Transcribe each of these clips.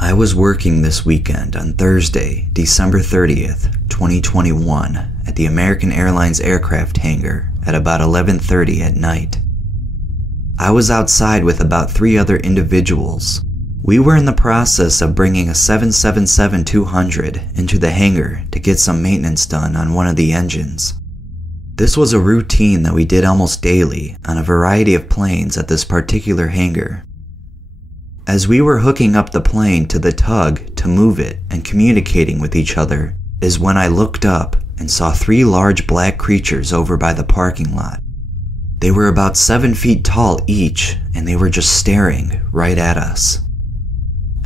I was working this weekend on Thursday, December 30th, 2021 at the American Airlines aircraft hangar at about 11:30 at night. I was outside with about 3 other individuals. We were in the process of bringing a 777-200 into the hangar to get some maintenance done on one of the engines. This was a routine that we did almost daily on a variety of planes at this particular hangar. As we were hooking up the plane to the tug to move it and communicating with each other is when I looked up and saw 3 large black creatures over by the parking lot. They were about 7 feet tall each, and they were just staring right at us.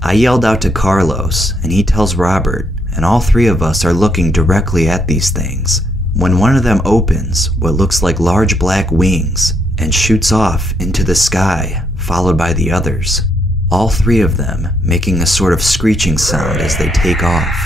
I yelled out to Carlos, and he tells Robert, and all 3 of us are looking directly at these things, when one of them opens what looks like large black wings and shoots off into the sky, followed by the others. All 3 of them making a sort of screeching sound as they take off.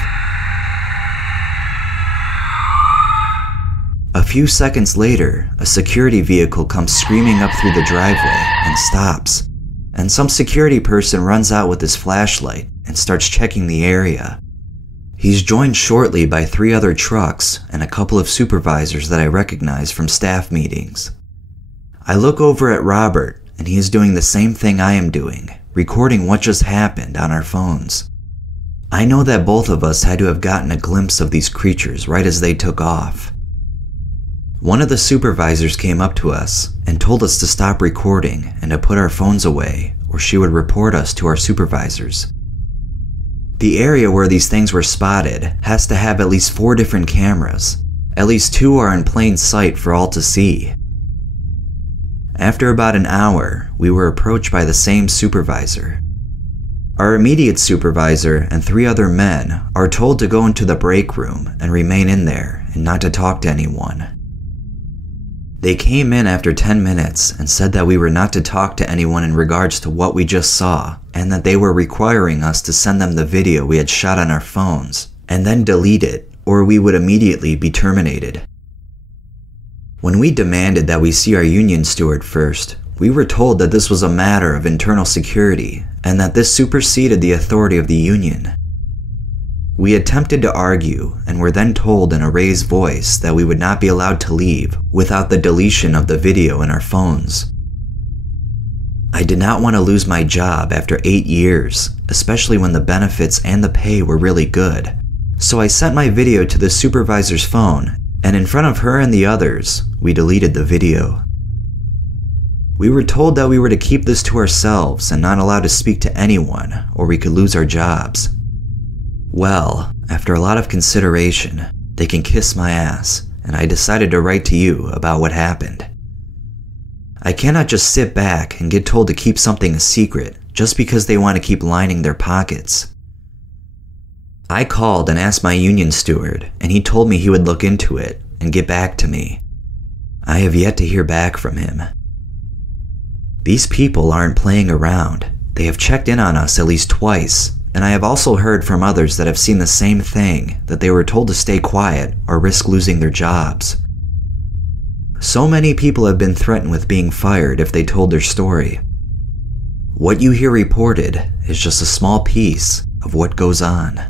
A few seconds later, a security vehicle comes screaming up through the driveway and stops, and some security person runs out with his flashlight and starts checking the area. He's joined shortly by 3 other trucks and a couple of supervisors that I recognize from staff meetings. I look over at Robert, and he is doing the same thing I am doing, recording what just happened on our phones. I know that both of us had to have gotten a glimpse of these creatures right as they took off. One of the supervisors came up to us and told us to stop recording and to put our phones away, or she would report us to our supervisors. The area where these things were spotted has to have at least 4 different cameras. At least 2 are in plain sight for all to see. After about an hour, we were approached by the same supervisor. Our immediate supervisor and 3 other men are told to go into the break room and remain in there and not to talk to anyone. They came in after 10 minutes and said that we were not to talk to anyone in regards to what we just saw, and that they were requiring us to send them the video we had shot on our phones and then delete it, or we would immediately be terminated. When we demanded that we see our union steward first, we were told that this was a matter of internal security and that this superseded the authority of the union. We attempted to argue and were then told in a raised voice that we would not be allowed to leave without the deletion of the video in our phones. I did not want to lose my job after 8 years, especially when the benefits and the pay were really good, so I sent my video to the supervisor's phone, and in front of her and the others, we deleted the video. We were told that we were to keep this to ourselves and not allowed to speak to anyone, or we could lose our jobs. Well, after a lot of consideration, they can kiss my ass, and I decided to write to you about what happened. I cannot just sit back and get told to keep something a secret just because they want to keep lining their pockets. I called and asked my union steward, and he told me he would look into it and get back to me. I have yet to hear back from him. These people aren't playing around. They have checked in on us at least twice, and I have also heard from others that have seen the same thing, that they were told to stay quiet or risk losing their jobs. So many people have been threatened with being fired if they told their story. What you hear reported is just a small piece of what goes on.